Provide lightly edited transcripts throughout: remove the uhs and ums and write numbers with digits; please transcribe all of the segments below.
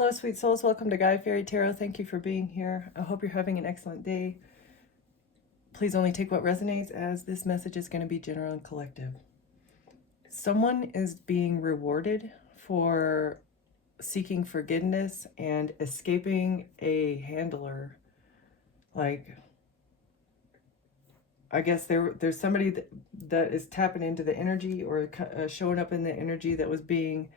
Hello, sweet souls. Welcome to Guy Fairy Tarot. Thank you for being here. I hope you're having an excellent day. Please only take what resonates, as this message is going to be general and collective. Someone is being rewarded for seeking forgiveness and escaping a handler. Like, I guess there's somebody that is tapping into the energy or showing up in the energy that was being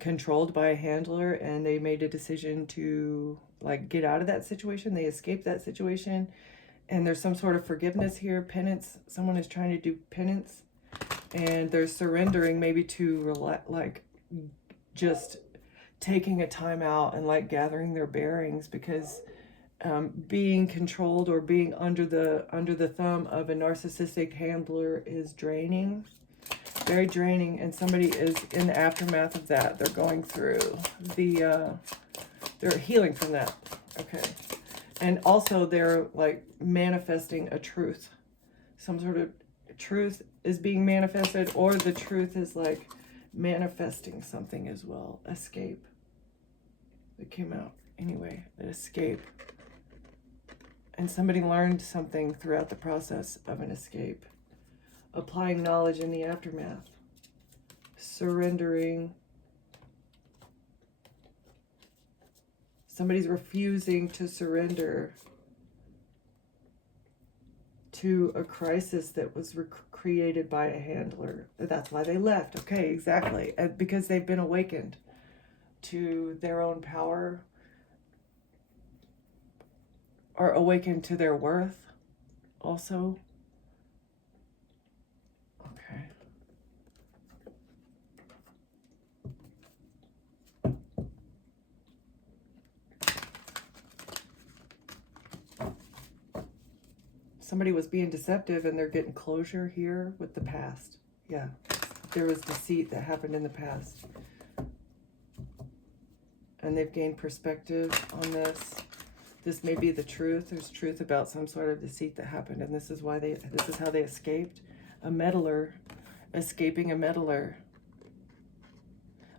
controlled by a handler, and they made a decision to like get out of that situation. They escaped that situation, and there's some sort of forgiveness here, penance. Someone is trying to do penance, and they're surrendering maybe to like just taking a time out and like gathering their bearings, because being controlled or being under the thumb of a narcissistic handler is draining. Very draining, and somebody is in the aftermath of that. They're going through they're healing from that. Okay. And also they're like manifesting a truth. Some sort of truth is being manifested, or the truth is like manifesting something as well. Escape. It came out anyway, that escape. And somebody learned something throughout the process of an escape. Applying knowledge in the aftermath. Surrendering. Somebody's refusing to surrender to a crisis that was created by a handler. That's why they left. Okay, exactly. Because they've been awakened to their own power, or awakened to their worth also. Somebody was being deceptive, and they're getting closure here with the past. Yeah, there was deceit that happened in the past, and they've gained perspective on this. This may be the truth. There's truth about some sort of deceit that happened, and this is how they escaped. A meddler escaping a meddler.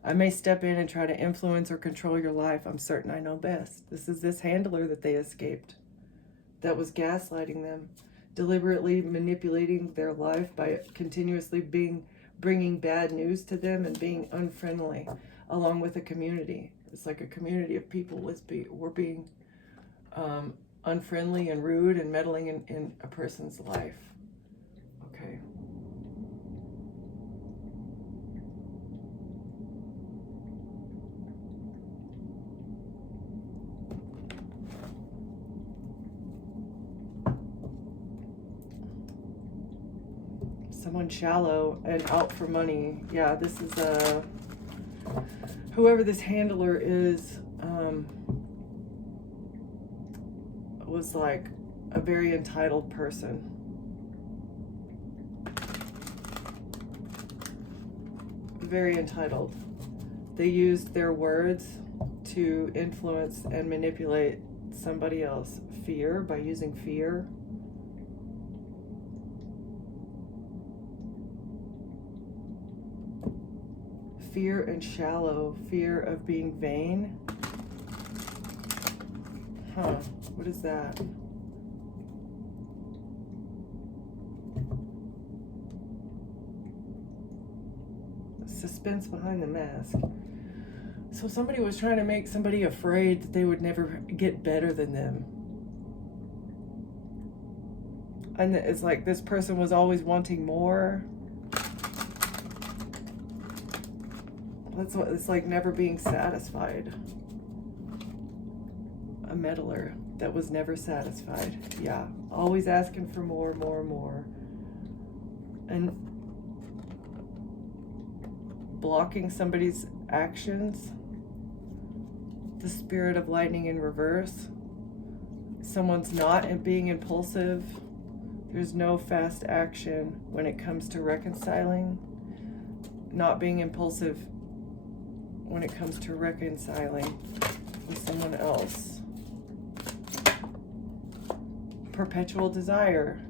I may step in and try to influence or control your life. I'm certain I know best. This is this handler that they escaped, that was gaslighting them, deliberately manipulating their life by continuously bringing bad news to them and being unfriendly, along with a community. It's like a community of people were being unfriendly and rude and meddling in a person's life. Okay. Someone shallow and out for money. Yeah, this is whoever this handler is, was like a very entitled person. Very entitled. They used their words to influence and manipulate somebody else. Fear, by using fear. Fear and shallow. Fear of being vain. Huh, what is that? Suspense behind the mask. So somebody was trying to make somebody afraid that they would never get better than them. And it's like this person was always wanting more. That's what it's like, never being satisfied. A meddler that was never satisfied. Yeah, always asking for more, more, more. And blocking somebody's actions. The spirit of lightning in reverse. Someone's not being impulsive. There's no fast action when it comes to reconciling. Not being impulsive when it comes to reconciling with someone else. Perpetual desire.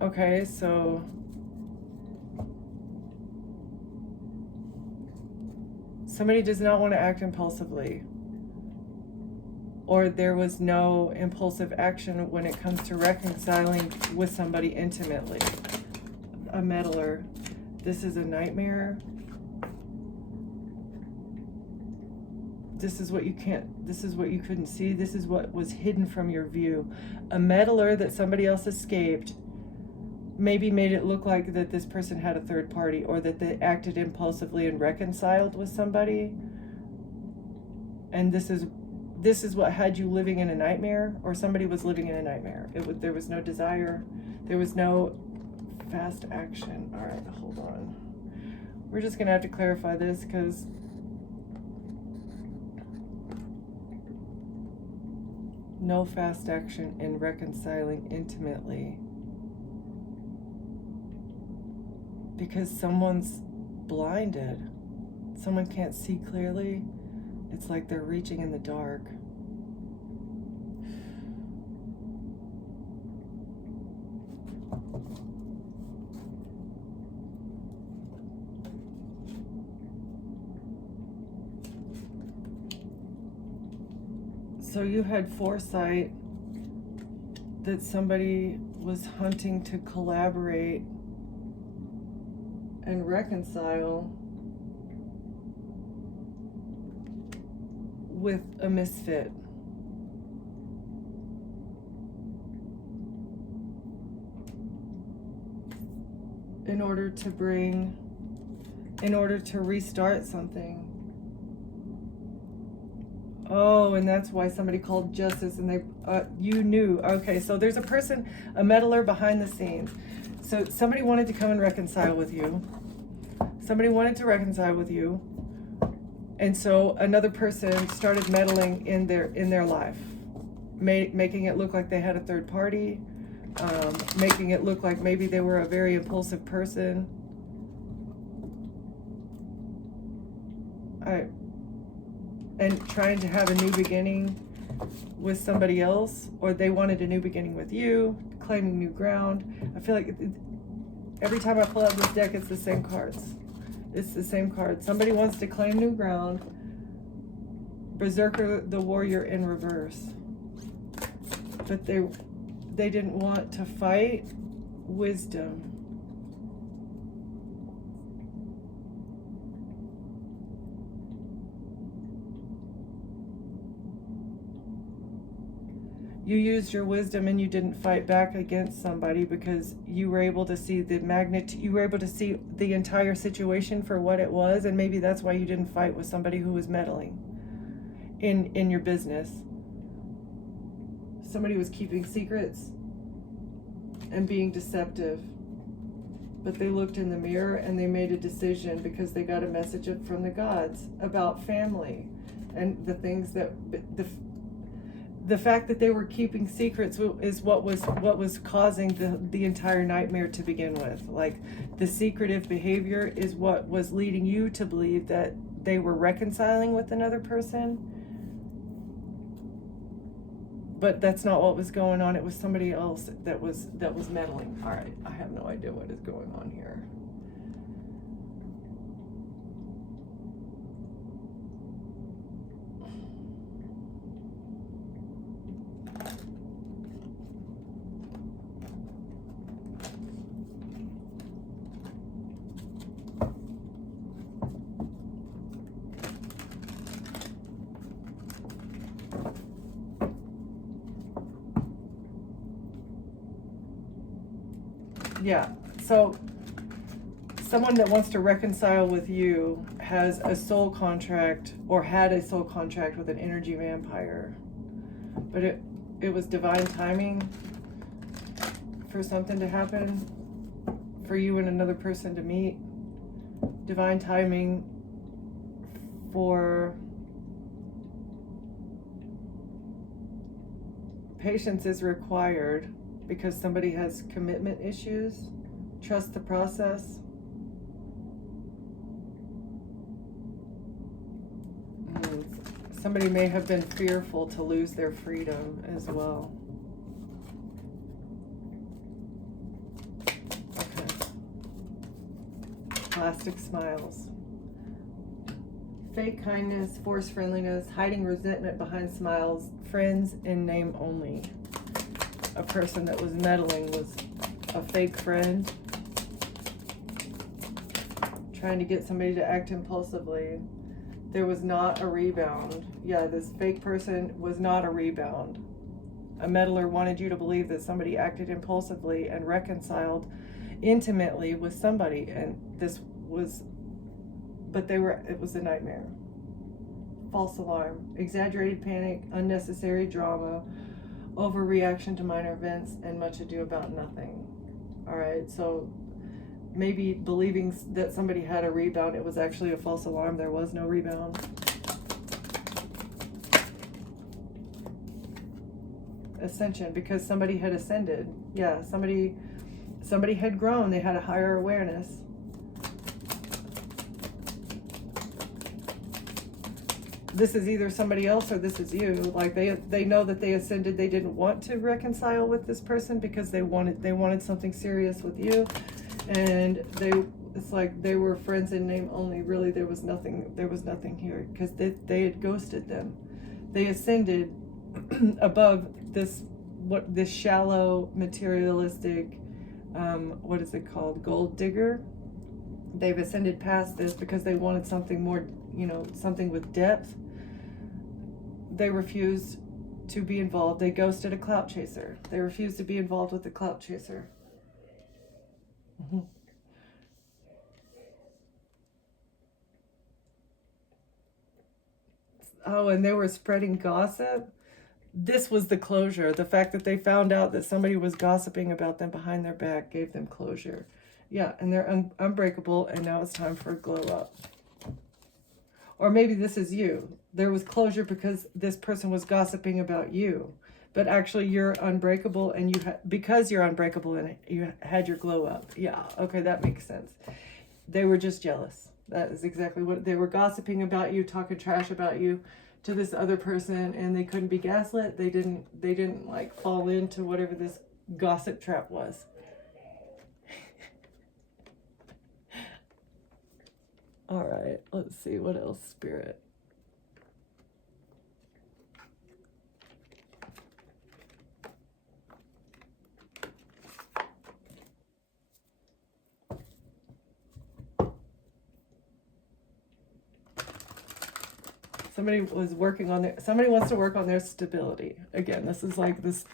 Okay, so Somebody does not want to act impulsively, or there was no impulsive action when it comes to reconciling with somebody intimately. A meddler. This is a nightmare. This is what you couldn't see. This is what was hidden from your view. A meddler that somebody else escaped maybe made it look like that this person had a third party, or that they acted impulsively and reconciled with somebody. And this is what had you living in a nightmare, or somebody was living in a nightmare. There was no desire. There was no fast action. All right, hold on. We're just gonna have to clarify this, because no fast action in reconciling intimately, because someone's blinded. Someone can't see clearly. It's like they're reaching in the dark. So you had foresight that somebody was hunting to collaborate and reconcile with a misfit. In order to restart something. Oh, and that's why somebody called justice, and you knew. Okay, so there's a person, a meddler behind the scenes. So somebody wanted to come and reconcile with you. Somebody wanted to reconcile with you. And so another person started meddling in their life, making it look like they had a third party, making it look like maybe they were a very impulsive person. And trying to have a new beginning with somebody else, or they wanted a new beginning with you, claiming new ground. I feel like every time I pull out this deck, it's the same cards. It's the same card. Somebody wants to claim new ground. Berserker, the warrior in reverse. But they didn't want to fight. Wisdom. You used your wisdom and you didn't fight back against somebody because you were able to see the magnitude, you were able to see the entire situation for what it was, and maybe that's why you didn't fight with somebody who was meddling in your business. Somebody was keeping secrets and being deceptive, but they looked in the mirror and they made a decision because they got a message from the gods about family and the things that the fact that they were keeping secrets is what was causing the entire nightmare to begin with. Like, the secretive behavior is what was leading you to believe that they were reconciling with another person. But that's not what was going on. It was somebody else that was meddling. All right, I have no idea what is going on here. Yeah, so someone that wants to reconcile with you has a soul contract, or had a soul contract with an energy vampire. But it was divine timing for something to happen, for you and another person to meet. Divine timing for patience is required. Because somebody has commitment issues. Trust the process. Somebody may have been fearful to lose their freedom as well. Okay. Plastic smiles. Fake kindness, forced friendliness, hiding resentment behind smiles, friends in name only. A person that was meddling was a fake friend, trying to get somebody to act impulsively. There was not a rebound. Yeah, this fake person was not a rebound. A meddler wanted you to believe that somebody acted impulsively and reconciled intimately with somebody, and it was a nightmare. False alarm, exaggerated panic, unnecessary drama, overreaction to minor events, and much ado about nothing. All right, so maybe believing that somebody had a rebound, it was actually a false alarm. There was no rebound. Ascension, because somebody had ascended. Yeah, somebody had grown. They had a higher awareness. This is either somebody else or this is you. Like they know that they ascended. They didn't want to reconcile with this person because they wanted something serious with you, and it's like they were friends in name only. Really, there was nothing here because they had ghosted them. They ascended above this shallow materialistic what is it called, gold digger. They've ascended past this because they wanted something more, something with depth. They refused to be involved. They ghosted a clout chaser. They refused to be involved with the clout chaser. Oh, and they were spreading gossip. This was the closure. The fact that they found out that somebody was gossiping about them behind their back gave them closure. Yeah, and they're unbreakable, and now it's time for a glow up. Or maybe this is you. There was closure because this person was gossiping about you. But actually you're unbreakable, and because you're unbreakable and you had your glow up. Yeah, okay, that makes sense. They were just jealous. That is exactly what they were, gossiping about you, talking trash about you to this other person, and they couldn't be gaslit. They didn't like fall into whatever this gossip trap was. All right, let's see what else, Spirit. Somebody wants to work on their stability. Again, this is like this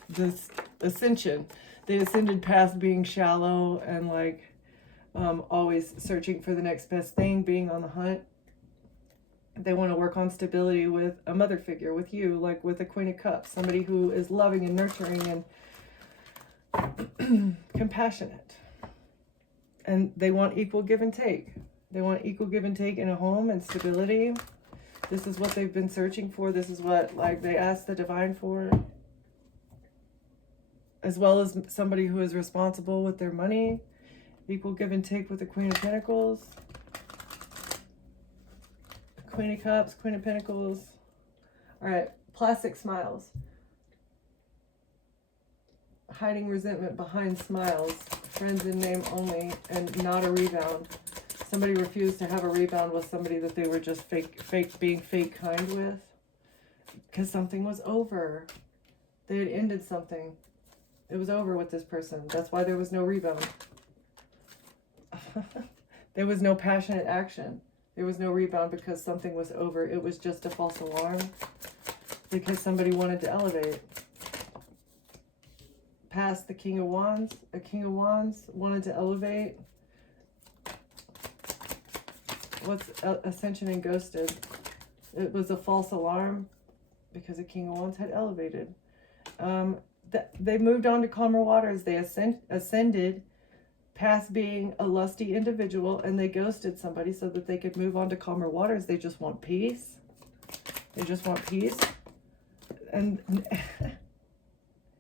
ascension. They ascended past being shallow and like always searching for the next best thing, being on the hunt. They want to work on stability with a mother figure, with you, like with a Queen of Cups, somebody who is loving and nurturing and compassionate. And they want equal give and take. They want equal give and take in a home and stability. This is what they've been searching for. This is what they asked the divine for. As well as somebody who is responsible with their money. Equal give and take with the Queen of Pentacles. Queen of Cups, Queen of Pentacles. All right, plastic smiles. Hiding resentment behind smiles. Friends in name only, and not a rebound. Somebody refused to have a rebound with somebody that they were just being fake kind with. Because something was over. They had ended something. It was over with this person. That's why there was no rebound. There was no passionate action. There was no rebound because something was over. It was just a false alarm. Because somebody wanted to elevate. Past the King of Wands. A King of Wands wanted to elevate. What's ascension and ghosted? It was a false alarm because the King of Wands had elevated. They moved on to calmer waters. They ascended past being a lusty individual, and they ghosted somebody so that they could move on to calmer waters. They just want peace. They just want peace. And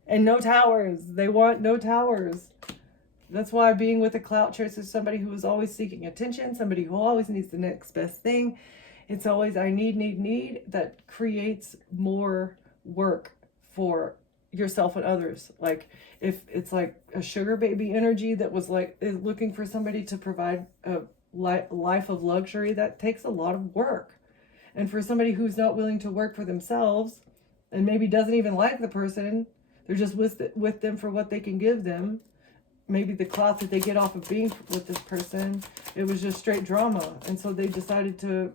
and no towers. They want no towers. That's why being with a clout chaser is somebody who is always seeking attention, somebody who always needs the next best thing. It's always I need, that creates more work for yourself and others. Like if it's like a sugar baby energy that was like looking for somebody to provide a life of luxury, that takes a lot of work. And for somebody who's not willing to work for themselves and maybe doesn't even like the person, they're just with them for what they can give them. Maybe the clout that they get off of being with this person, it was just straight drama. And so they decided to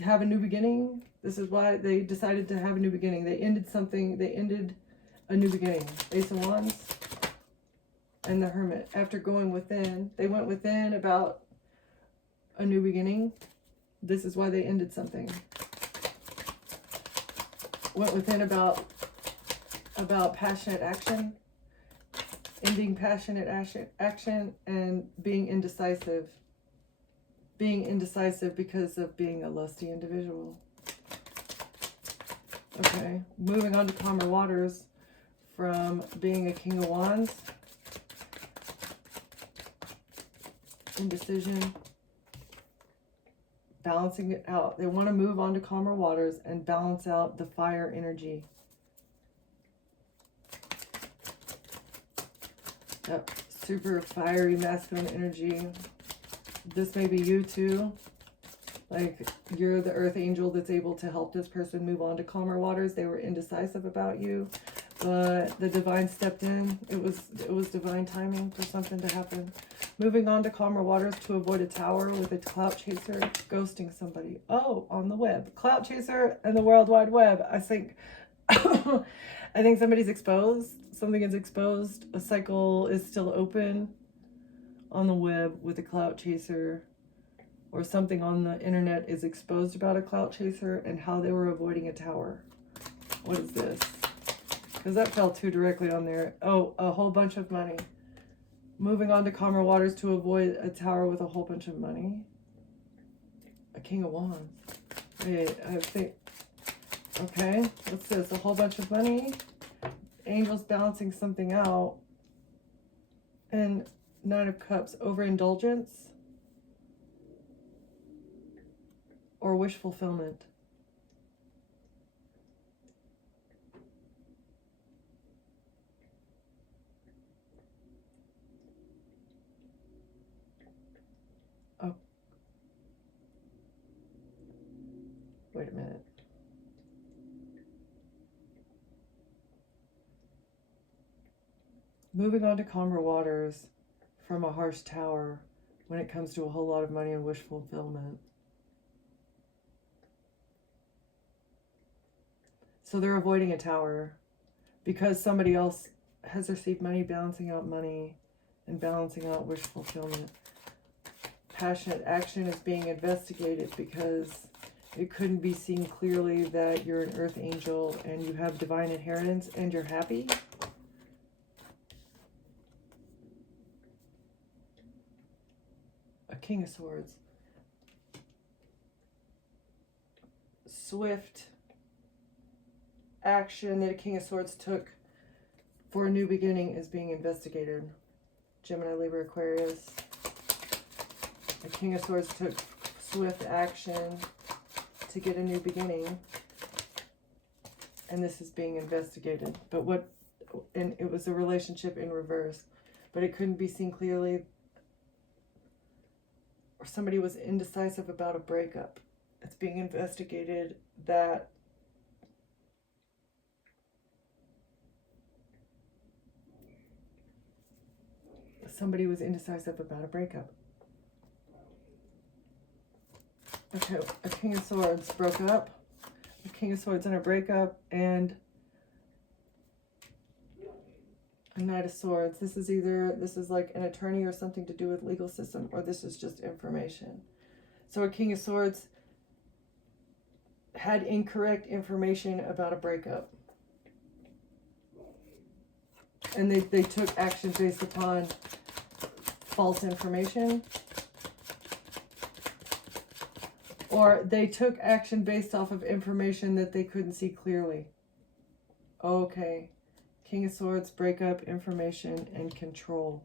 have a new beginning. This is why they decided to have a new beginning. They ended something. They ended a new beginning. Ace of Wands and the Hermit. After going within, they went within about a new beginning. This is why they ended something. Went within about passionate action. Ending passionate action and being indecisive. Being indecisive because of being a lusty individual. Okay, moving on to calmer waters from being a King of Wands. Indecision. Balancing it out. They want to move on to calmer waters and balance out the fire energy. Yep, super fiery masculine energy. This may be you too. Like you're the earth angel that's able to help this person move on to calmer waters. They were indecisive about you, but the divine stepped in. It was divine timing for something to happen. Moving on to calmer waters to avoid a tower with a clout chaser ghosting somebody. Oh, on the web. Clout chaser and the World Wide Web. I think I think somebody's exposed. Something is exposed. A cycle is still open on the web with a clout chaser, or something on the internet is exposed about a clout chaser and how they were avoiding a tower. What is this? Because that fell too directly on there. Oh, a whole bunch of money. Moving on to calmer waters to avoid a tower with a whole bunch of money. A King of Wands. Wait, I think... Okay, what's this? A whole bunch of money. Angels balancing something out. And Nine of Cups. Overindulgence. Or wish fulfillment. Oh. Wait a minute. Moving on to calmer waters from a harsh tower when it comes to a whole lot of money and wish fulfillment. So they're avoiding a tower because somebody else has received money, balancing out money and balancing out wish fulfillment. Passionate action is being investigated because it couldn't be seen clearly that you're an earth angel and you have divine inheritance and you're happy. A King of Swords. Swift action that a King of Swords took for a new beginning is being investigated. Gemini, Libra, Aquarius. A King of Swords took swift action to get a new beginning, and this is being investigated. But what, and it was a relationship in reverse, but it couldn't be seen clearly, or somebody was indecisive about a breakup. It's being investigated that somebody was indecisive about a breakup. Okay, a King of Swords broke up. A King of Swords and a breakup, and a Knight of Swords. This is like an attorney or something to do with legal system, or this is just information. So a King of Swords had incorrect information about a breakup. And they took action based upon false information. Or they took action based off of information that they couldn't see clearly. Okay. King of Swords, breakup, information, and control.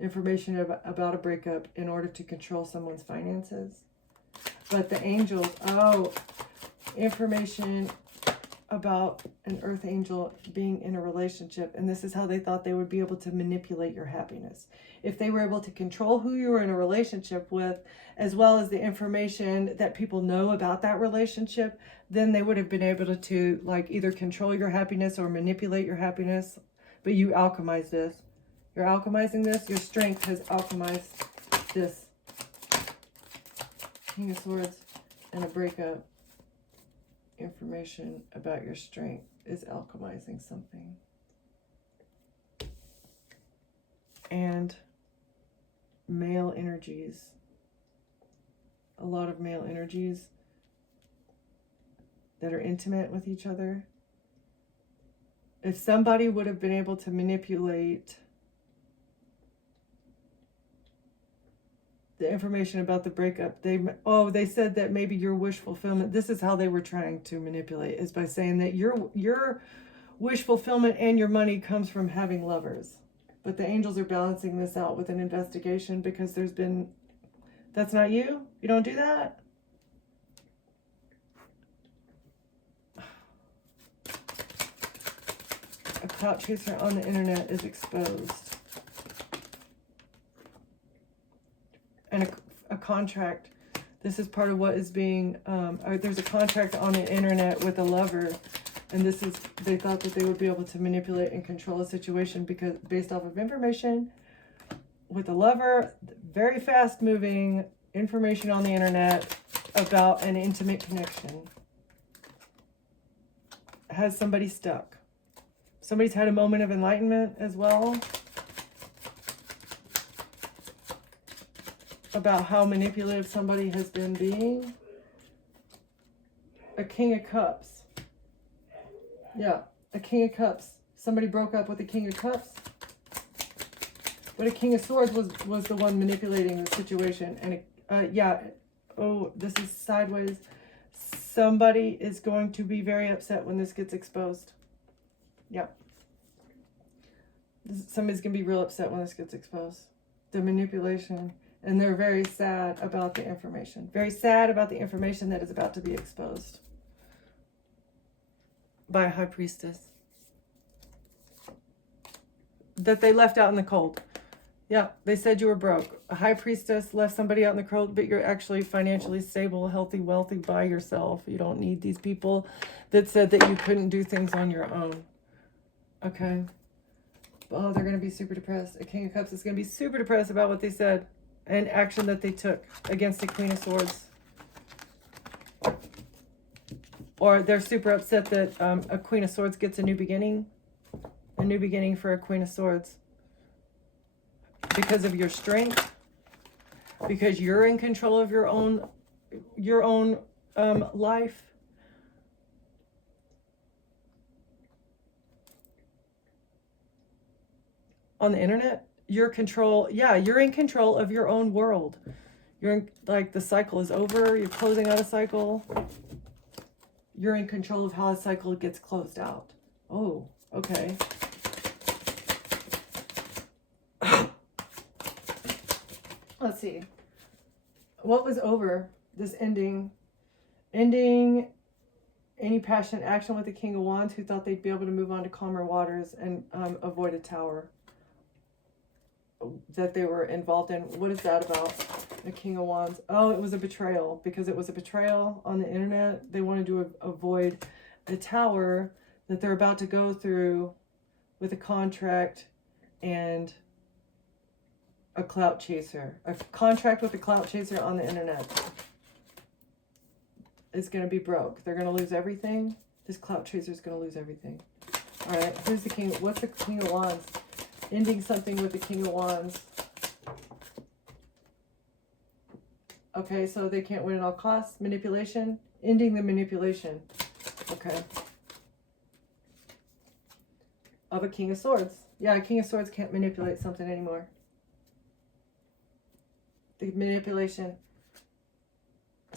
Information about a breakup in order to control someone's finances. But the angels, information about an earth angel being in a relationship, and this is how they thought they would be able to manipulate your happiness. If they were able to control who you were in a relationship with, as well as the information that people know about that relationship, then they would have been able to like either control your happiness or manipulate your happiness. But you alchemize this. You're alchemizing this. Your strength has alchemized this. King of Swords and a breakup. Information about your strength is alchemizing something. And male energies. A lot of male energies that are intimate with each other. If somebody would have been able to manipulate the information about the breakup, they said that maybe your wish fulfillment, this is how they were trying to manipulate, is by saying that your wish fulfillment and your money comes from having lovers. But the angels are balancing this out with an investigation, because that's not you? You don't do that? A clout chaser on the internet is exposed. And a contract. This is part of what is being, there's a contract on the internet with a lover, and they thought that they would be able to manipulate and control a situation because based off of information with a lover, very fast moving information on the internet about an intimate connection. Has somebody stuck. Somebody's had a moment of enlightenment as well. About how manipulative somebody has been being. A King of Cups. Yeah, a King of Cups. Somebody broke up with a King of Cups. But a King of Swords was the one manipulating the situation. And this is sideways. Somebody is going to be very upset when this gets exposed. Yeah. Somebody's going to be real upset when this gets exposed. The manipulation. And they're very sad about the information. Very sad about the information that is about to be exposed by a high priestess. That they left out in the cold. Yeah, they said you were broke. A high priestess left somebody out in the cold, but you're actually financially stable, healthy, wealthy by yourself. You don't need these people that said that you couldn't do things on your own. Okay. Oh, they're going to be super depressed. A King of Cups is going to be super depressed about what they said. And action that they took against the Queen of Swords. Or they're super upset that a Queen of Swords gets a new beginning. A new beginning for a Queen of Swords. Because of your strength. Because you're in control of your own life. On the internet. You're in control of your own world. The cycle is over. You're closing out a cycle. You're in control of how a cycle gets closed out. Oh, okay. Let's see. What was over? This ending any passionate action with the King of Wands, who thought they'd be able to move on to calmer waters and avoid a tower that they were involved in. What is that about? The King of Wands. Oh, it was a betrayal. Because it was a betrayal on the internet, they wanted to avoid a tower that they're about to go through with a contract and a clout chaser. A contract with a clout chaser on the internet is going to be broke. They're going to lose everything. This clout chaser is going to lose everything. All right, who's the King? What's the King of Wands? Ending something with the King of Wands. Okay, so they can't win at all costs. Manipulation. Ending the manipulation. Okay. Of a King of Swords. Yeah, a King of Swords can't manipulate something anymore. The manipulation.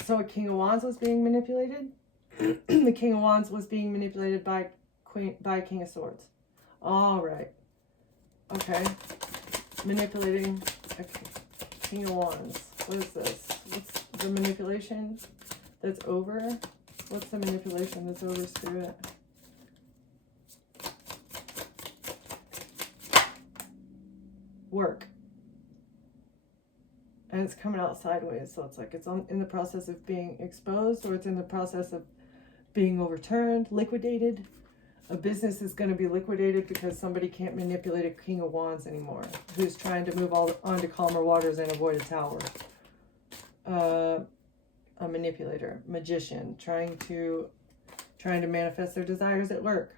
So a King of Wands was being manipulated. The King of Wands was being manipulated by King of Swords. All right. Okay. Manipulating. Okay. King of Wands. What is this? What's the manipulation that's over? What's the manipulation that's over, Spirit? work. And it's coming out sideways. So it's like it's in the process of being exposed, or it's in the process of being overturned, liquidated. A business is going to be liquidated because somebody can't manipulate a King of Wands anymore, who's trying to move onto calmer waters and avoid a tower. A manipulator, magician, trying to manifest their desires at work.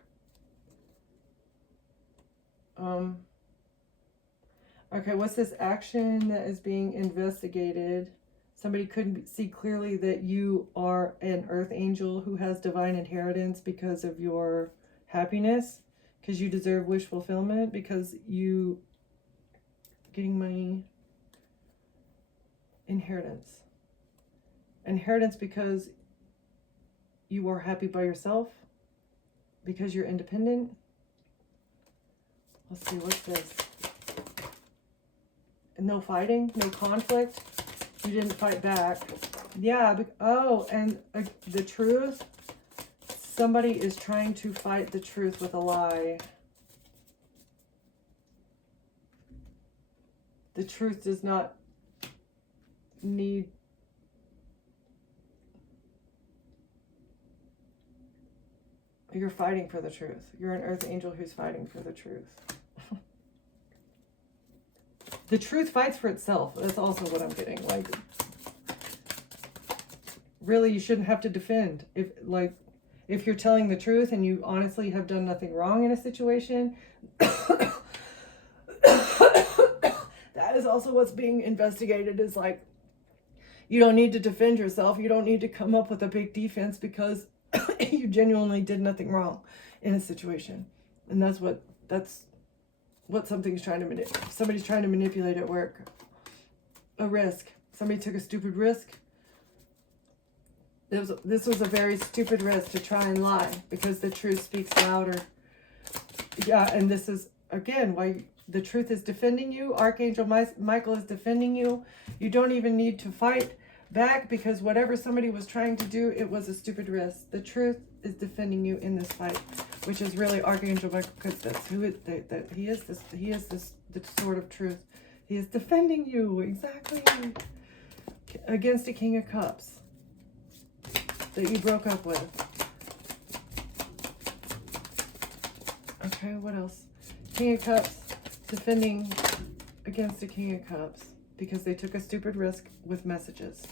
Okay, what's this action that is being investigated? Somebody couldn't see clearly that you are an earth angel who has divine inheritance because of your happiness, because you deserve wish fulfillment, because you getting money. Inheritance because you are happy by yourself, because you're independent. Let's see, what's this? No fighting, no conflict. You didn't fight back. Yeah, and the truth. Somebody is trying to fight the truth with a lie. The truth does not need... You're fighting for the truth. You're an earth angel who's fighting for the truth. The truth fights for itself. That's also what I'm getting. Like, really, you shouldn't have to defend. If you're telling the truth and you honestly have done nothing wrong in a situation, that is also what's being investigated, is like, you don't need to defend yourself. You don't need to come up with a big defense because you genuinely did nothing wrong in a situation. And that's what somebody's trying to manipulate at work. A risk. Somebody took a stupid risk. This was a very stupid risk to try and lie, because the truth speaks louder. Yeah, and this is, again, why the truth is defending you. Archangel Michael is defending you. You don't even need to fight back, because whatever somebody was trying to do, it was a stupid risk. The truth is defending you in this fight, which is really Archangel Michael, because that's who he is the sword of truth. He is defending you, exactly, against a King of Cups that you broke up with. Okay, what else? King of Cups defending against a King of Cups because they took a stupid risk with messages,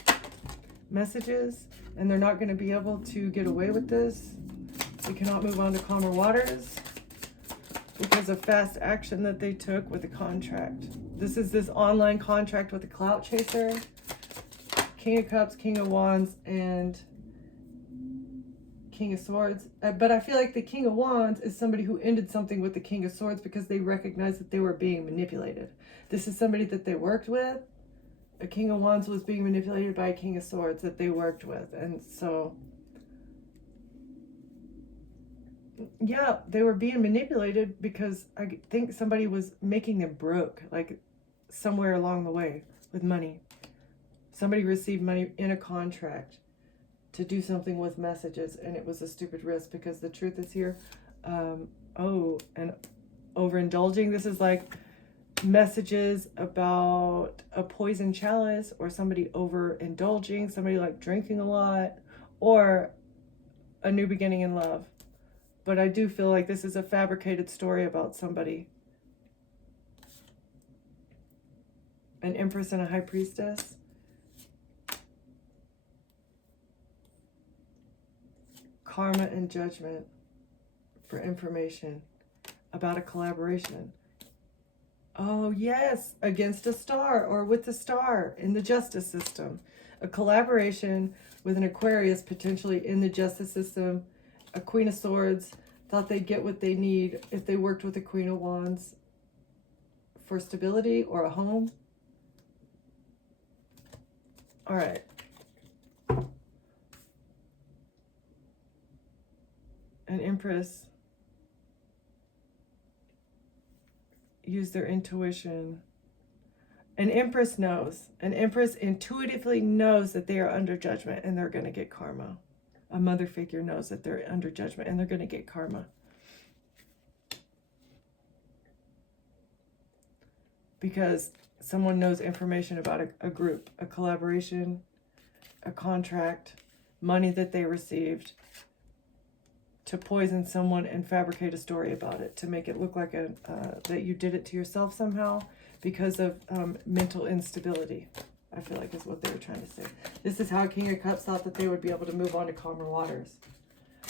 and they're not going to be able to get away with this. They cannot move on to calmer waters because of fast action that they took with a contract. This is this online contract with a clout chaser, King of Cups, King of Wands, and King of Swords. But I feel like the King of Wands is somebody who ended something with the King of Swords because they recognized that they were being manipulated. This is somebody that they worked with. A King of Wands was being manipulated by a King of Swords that they worked with. And so, yeah, they were being manipulated because I think somebody was making them broke, like somewhere along the way with money. Somebody received money in a contract to do something with messages, and it was a stupid risk because the truth is here. And overindulging. This is like messages about a poison chalice, or somebody overindulging, somebody like drinking a lot, or a new beginning in love. But I do feel like this is a fabricated story about somebody. An Empress and a High Priestess. Karma and judgment for information about a collaboration. Oh, yes, against a star or with the star in the justice system. A collaboration with an Aquarius potentially in the justice system. A Queen of Swords thought they'd get what they need if they worked with a Queen of Wands for stability or a home. All right. An Empress use their intuition. An Empress knows. An Empress intuitively knows that they are under judgment and they're going to get karma. A mother figure knows that they're under judgment and they're going to get karma. because someone knows information about a group, a collaboration, a contract, money that they received, to poison someone and fabricate a story about it, to make it look like that you did it to yourself somehow because of mental instability, I feel like is what they were trying to say. This is how King of Cups thought that they would be able to move on to calmer waters.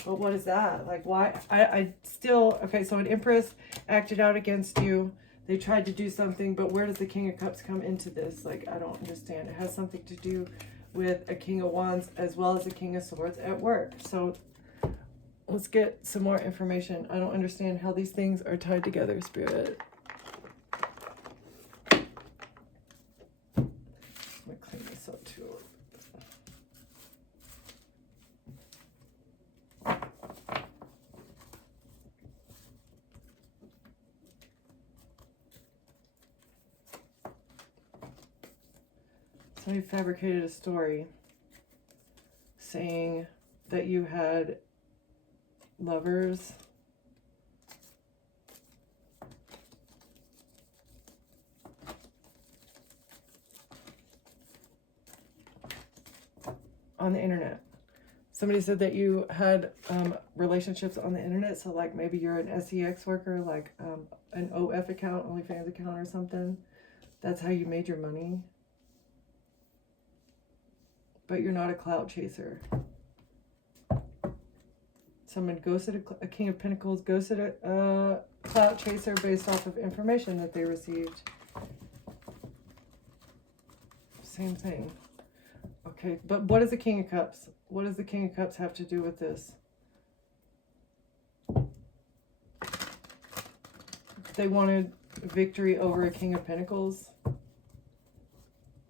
But what is that? Like, why? I still, okay, so an Empress acted out against you. They tried to do something, but where does the King of Cups come into this? Like, I don't understand. It has something to do with a King of Wands as well as a King of Swords at work. So let's get some more information. I don't understand how these things are tied together, Spirit. I'm going to clean this up too. Somebody fabricated a story saying that you had lovers on the internet. Somebody said that you had relationships on the internet. So like maybe you're an SEX worker, like an OF account, OnlyFans account or something. That's how you made your money. But you're not a clout chaser. Someone ghosted a King of Pentacles, ghosted a clout chaser based off of information that they received. Same thing. Okay, but what is the King of Cups? What does the King of Cups have to do with this? They wanted victory over a King of Pentacles.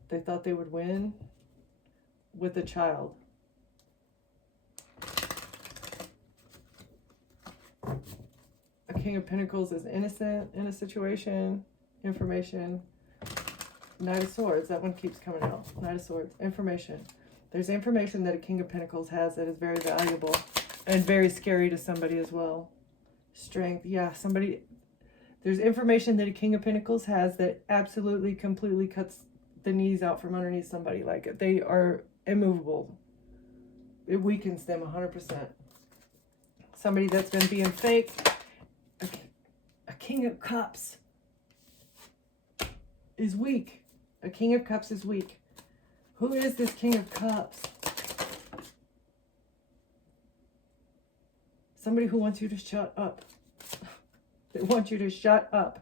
They thought they would win with a child. A King of Pentacles is innocent in a situation. Information. Knight of Swords. That one keeps coming out. Knight of Swords. Information. There's information that a King of Pentacles has that is very valuable and very scary to somebody as well. Strength. Yeah, somebody. There's information that a King of Pentacles has that absolutely, completely cuts the knees out from underneath somebody. Like, they are immovable. It weakens them 100%. Somebody that's been being fake. A King of Cups is weak. A King of Cups is weak. Who is this King of Cups? Somebody who wants you to shut up. They want you to shut up.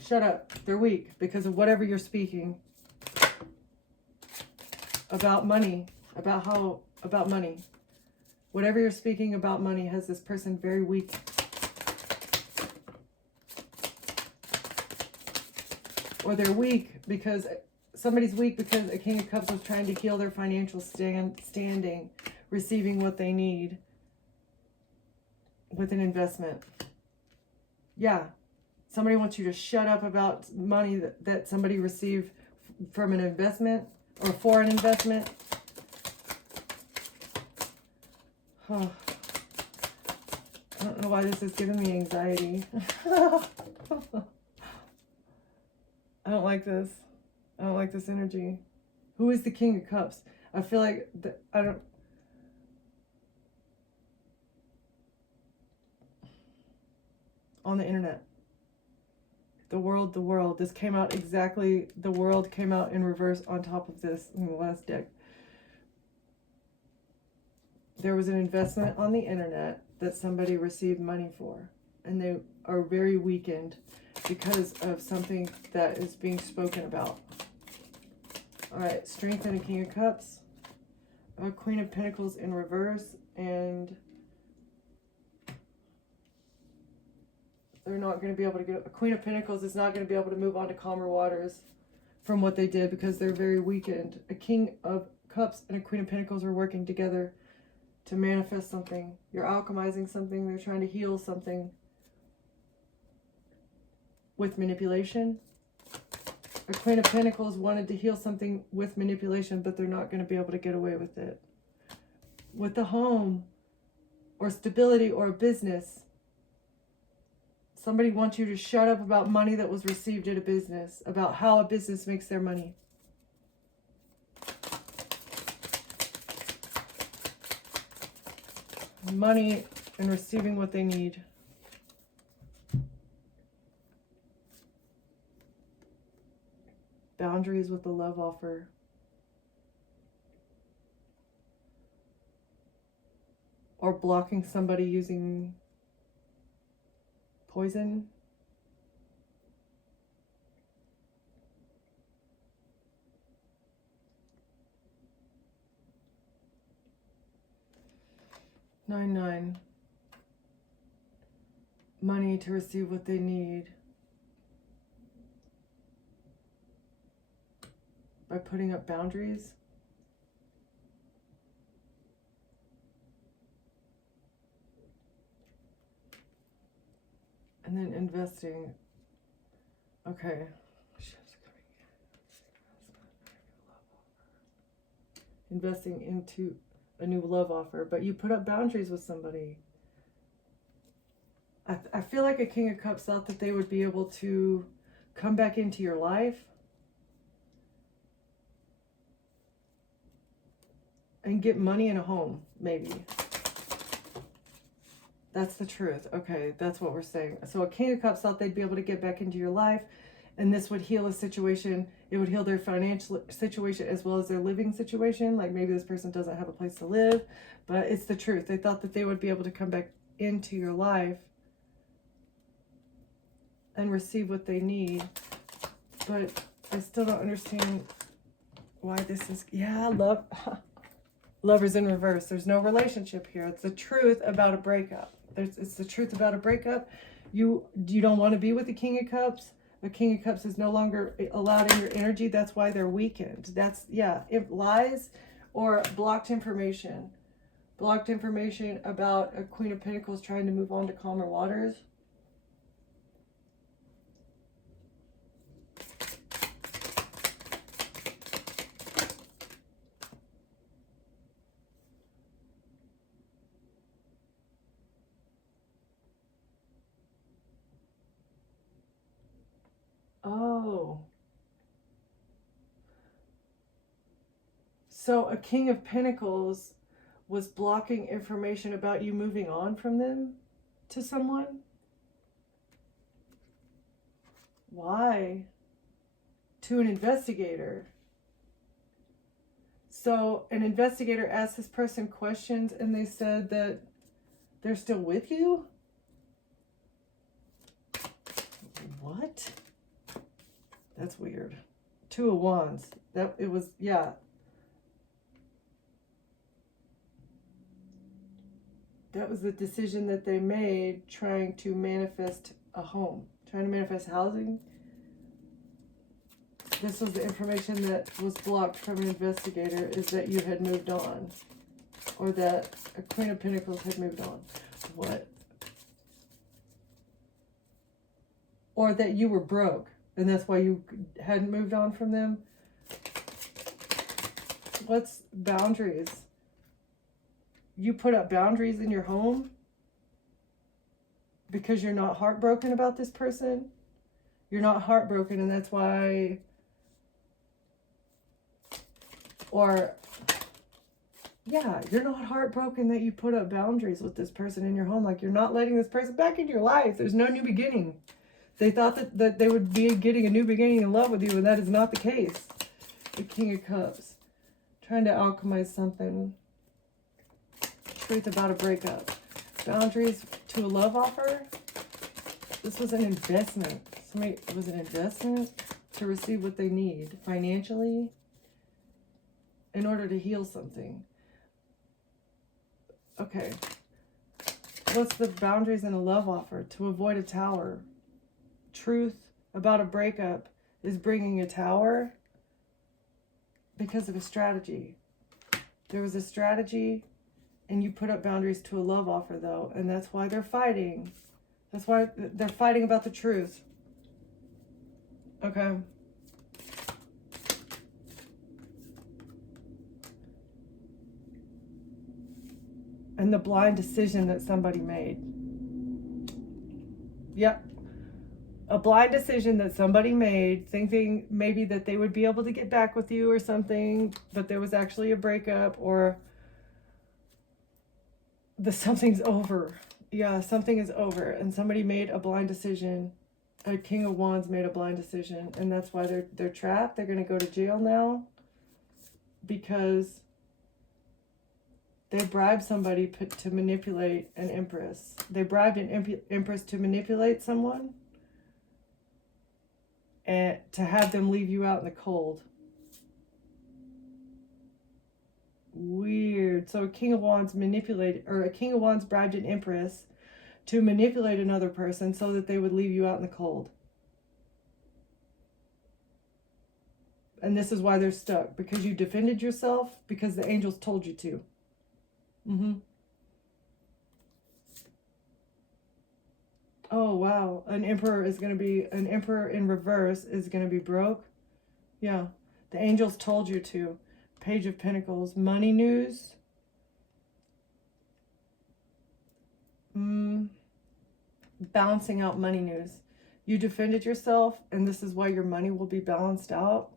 Shut up. They're weak because of whatever you're speaking about money, about money. Whatever you're speaking about money has this person very weak. Or they're weak because somebody's weak because a King of Cups was trying to heal their financial standing, receiving what they need with an investment. Yeah. Somebody wants you to shut up about money that somebody received from an investment or for an investment. Oh, I don't know why this is giving me anxiety. I don't like this. I don't like this energy. Who is the King of Cups? I feel like on the internet. The world. This came out exactly, the world came out in reverse on top of this in the last deck. There was an investment on the internet that somebody received money for, and they are very weakened because of something that is being spoken about. All right, Strength and a King of Cups, a Queen of Pentacles in reverse, and they're not going to be able to get, a Queen of Pentacles is not going to be able to move on to calmer waters from what they did because they're very weakened. A King of Cups and a Queen of Pentacles are working together to manifest something. You're alchemizing something. They're trying to heal something with manipulation. A Queen of Pentacles wanted to heal something with manipulation, but they're not going to be able to get away with it. With the home or stability or business, Somebody wants you to shut up about money that was received at a business, about how a business makes their money. Money and receiving what they need. Boundaries with the love offer. Or blocking somebody using poison. Nine. Money to receive what they need. By putting up boundaries. And then investing. Okay. Investing into a new love offer. But you put up boundaries with somebody. I feel like a King of Cups thought that they would be able to come back into your life and get money and a home, maybe. That's the truth. Okay, that's what we're saying. So a King of Cups thought they'd be able to get back into your life, and this would heal a situation. It would heal their financial situation as well as their living situation. Like maybe this person doesn't have a place to live, but it's the truth. They thought that they would be able to come back into your life and receive what they need. But I still don't understand why this is, love. Lovers in reverse. There's no relationship here. It's the truth about a breakup. It's the truth about a breakup. You don't want to be with the King of Cups. A King of Cups is no longer allowed in your energy. That's why they're weakened. That's, if lies or blocked information. Blocked information about a Queen of Pentacles trying to move on to calmer waters. Oh. So a King of Pentacles was blocking information about you moving on from them to someone? Why? To an investigator. So an investigator asked this person questions and they said that they're still with you? What? That's weird. Two of Wands. That it was, That was the decision that they made trying to manifest a home, trying to manifest housing. This was the information that was blocked from an investigator, is that you had moved on, or that a Queen of Pentacles had moved on. What? Or that you were broke, and that's why you hadn't moved on from them. What's boundaries? You put up boundaries in your home because you're not heartbroken about this person. You're not heartbroken, and that's why, you're not heartbroken that you put up boundaries with this person in your home. Like, you're not letting this person back into your life. There's no new beginning. They thought that they would be getting a new beginning in love with you, and that is not the case. The King of Cups. Trying to alchemize something. Truth about a breakup. Boundaries to a love offer. This was an investment. It was an investment to receive what they need financially in order to heal something. Okay. What's the boundaries in a love offer? To avoid a tower. Truth about a breakup is bringing a tower because of a strategy. There was a strategy, and you put up boundaries to a love offer, though, and that's why they're fighting. That's why they're fighting about the truth. Okay. And the blind decision that somebody made. Yep. A blind decision that somebody made, thinking maybe that they would be able to get back with you or something, but there was actually a breakup, or something's over. Yeah, something is over, and somebody made a blind decision. A King of Wands made a blind decision, and that's why they're trapped. They're going to go to jail now because they bribed somebody to manipulate an empress. They bribed an empress to manipulate someone and to have them leave you out in the cold. Weird. So a King of Wands bribed an empress to manipulate another person so that they would leave you out in the cold. And this is why they're stuck, because you defended yourself, because the angels told you to. Oh, wow. An emperor in reverse is going to be broke. Yeah. The angels told you to. Page of Pentacles. Money news. Balancing out money news. You defended yourself, and this is why your money will be balanced out,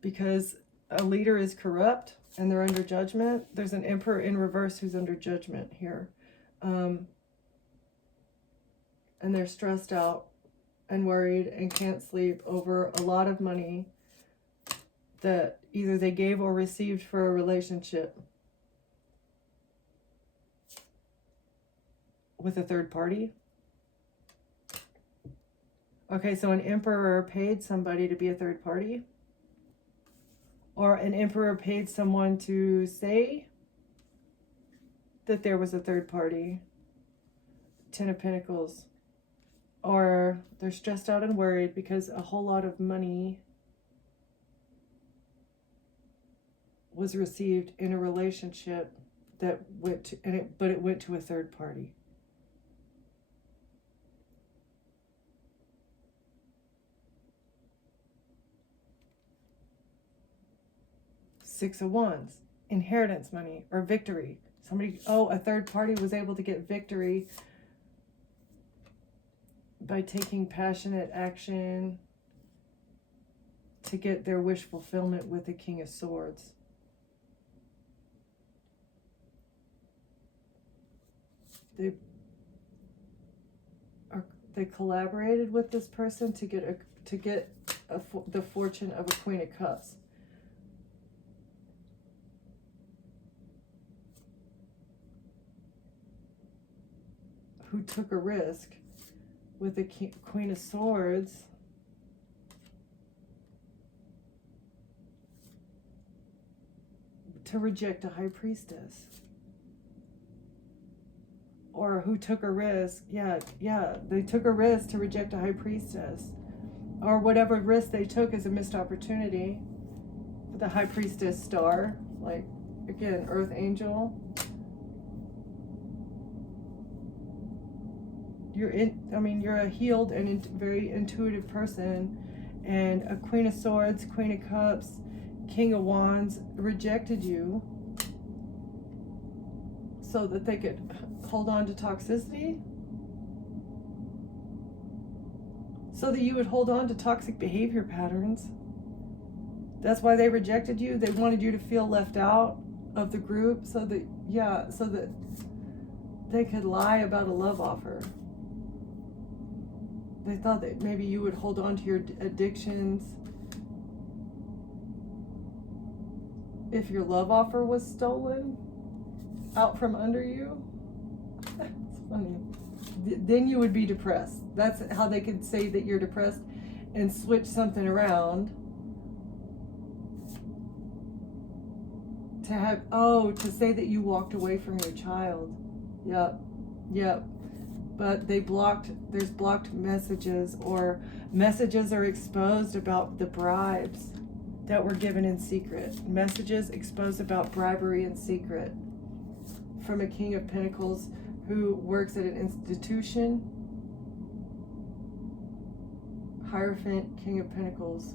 because a leader is corrupt and they're under judgment. There's an emperor in reverse who's under judgment here. And they're stressed out and worried and can't sleep over a lot of money that either they gave or received for a relationship with a third party. Okay, so an emperor paid somebody to be a third party. Or an emperor paid someone to say that there was a third party. 10 of Pentacles. Or they're stressed out and worried because a whole lot of money was received in a relationship that went to, but it went to a third party. Six of Wands, inheritance money or victory. A third party was able to get victory by taking passionate action to get their wish fulfillment with the King of Swords. They collaborated with this person to get the fortune of a Queen of Cups. Who took a risk with the Queen of Swords to reject a High Priestess. Or who took a risk, they took a risk to reject a High Priestess. Or whatever risk they took is a missed opportunity. The High Priestess star, like, again, Earth Angel. You're a healed and very intuitive person, and a Queen of Swords, Queen of Cups, King of Wands rejected you so that they could hold on to toxicity, so that you would hold on to toxic behavior patterns. That's why they rejected you. They wanted you to feel left out of the group so that they could lie about a love offer. They thought that maybe you would hold on to your addictions if your love offer was stolen out from under you. It's funny. Then you would be depressed. That's how they could say that you're depressed and switch something around to say that you walked away from your child. Yep. But there's blocked messages, or messages are exposed about the bribes that were given in secret. Messages exposed about bribery in secret from a King of Pentacles who works at an institution. Hierophant, King of Pentacles,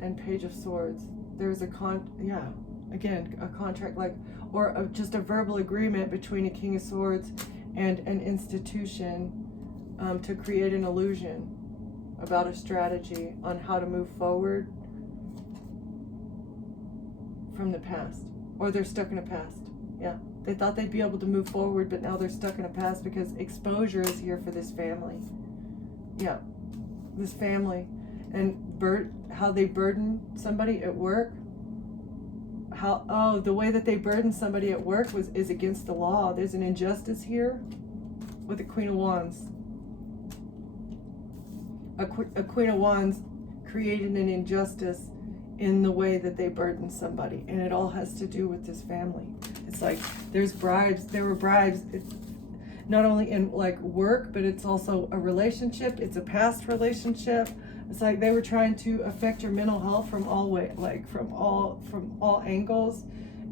and Page of Swords. There's a contract, just a verbal agreement between a King of Swords and an institution to create an illusion about a strategy on how to move forward from the past. Or they're stuck in a past. Yeah. They thought they'd be able to move forward, but now they're stuck in a past because exposure is here for this family. Yeah. This family. And how they burden somebody at work. The way that they burden somebody at work is against the law. There's an injustice here with the Queen of Wands. A Queen of Wands created an injustice in the way that they burden somebody, and it all has to do with this family. It's like there were bribes, not only in like work, but it's also a relationship. It's a past relationship. It's like they were trying to affect your mental health from all angles.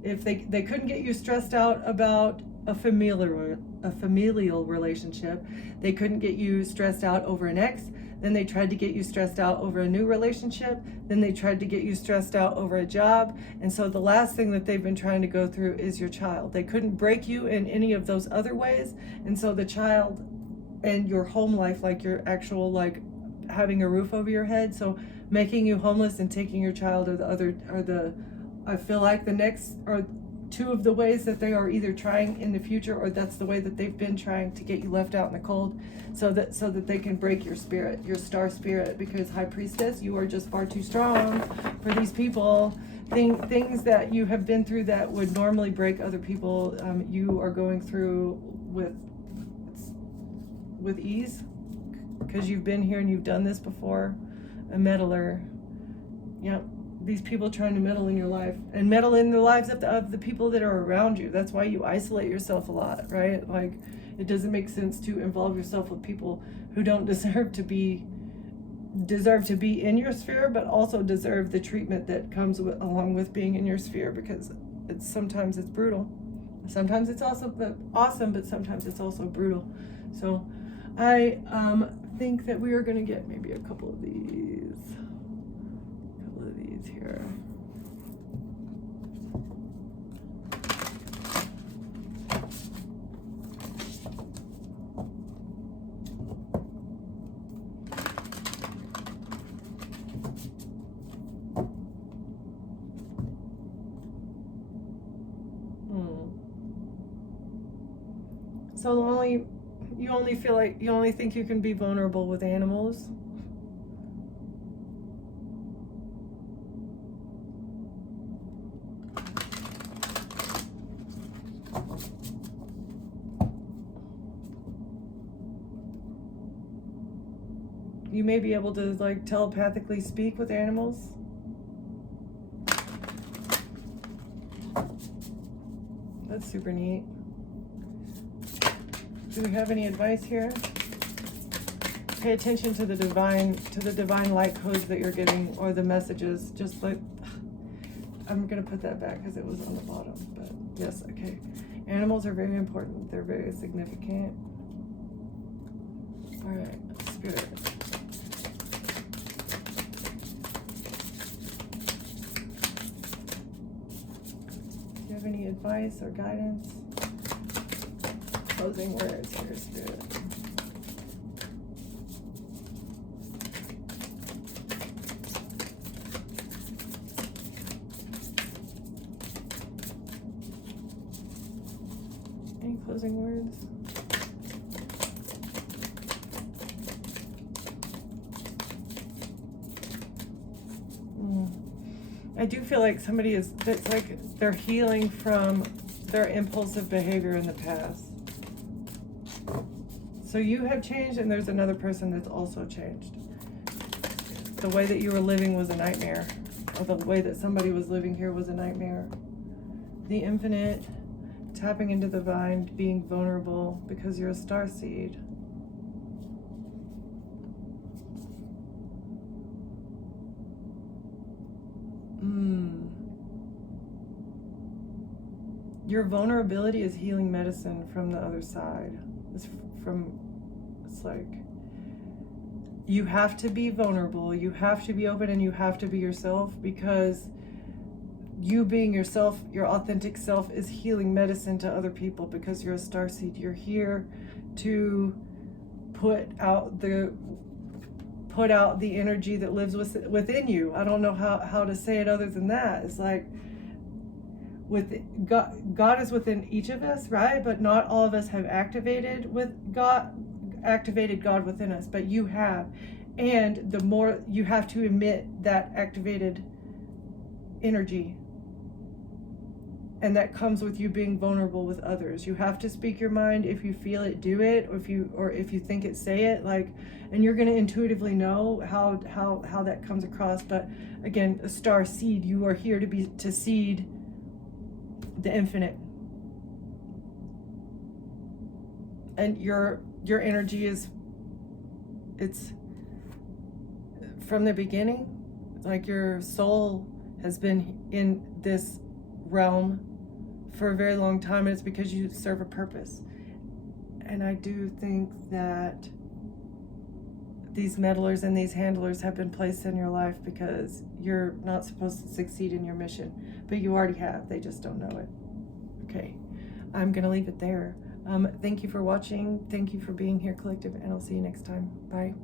If they couldn't get you stressed out about a familial relationship, they couldn't get you stressed out over an ex. Then they tried to get you stressed out over a new relationship. Then they tried to get you stressed out over a job. And so the last thing that they've been trying to go through is your child. They couldn't break you in any of those other ways. And so the child and your home life, like your actual, like having a roof over your head. So making you homeless and taking your child I feel like the next, or two of the ways that they are either trying in the future, or that's the way that they've been trying to get you left out in the cold, so that they can break your spirit, your star spirit, because High Priestess, you are just far too strong for these people. Things that you have been through that would normally break other people, you are going through with ease, because you've been here and you've done this before. A meddler. Yep. These people trying to meddle in your life and meddle in the lives of the people that are around you. That's why you isolate yourself a lot, right? Like, it doesn't make sense to involve yourself with people who don't deserve to be in your sphere, but also deserve the treatment that comes along with being in your sphere, because sometimes it's brutal. Sometimes it's also awesome, but sometimes it's also brutal. So I think that we are going to get maybe a couple of these here. So you only feel like you only think you can be vulnerable with animals. You may be able to like telepathically speak with animals. That's super neat. Do we have any advice here? Pay attention to the divine light codes that you're getting, or the messages. Just like, I'm gonna put that back because it was on the bottom, but yes, okay. Animals are very important. They're very significant. All right, Spirit. Do you have any advice or guidance? Closing words here, Spirit. Any closing words? I do feel like it's like they're healing from their impulsive behavior in the past. So you have changed, and there's another person that's also changed. The way that you were living was a nightmare, or the way that somebody was living here was a nightmare. The infinite, tapping into the divine, being vulnerable because you're a star seed. Your vulnerability is healing medicine from the other side. It's like, you have to be vulnerable, you have to be open, and you have to be yourself, because you being yourself, your authentic self, is healing medicine to other people, because you're a starseed. You're here to put out the energy that lives within you. I don't know how to say it other than that. It's like, with God is within each of us, right? But not all of us have activated God within us, but you have. And the more you have to emit that activated energy, and that comes with you being vulnerable with others. You have to speak your mind. If you feel it, do it. Or if you think it, say it. And you're going to intuitively know how that comes across. But again, a star seed, you are here to seed the infinite. And your energy it's from the beginning, like your soul has been in this realm for a very long time, and it's because you serve a purpose. And I do think that these meddlers and these handlers have been placed in your life because you're not supposed to succeed in your mission, but you already have. They just don't know it. Okay, I'm gonna leave it there. Thank you for watching. Thank you for being here, collective, and I'll see you next time. Bye.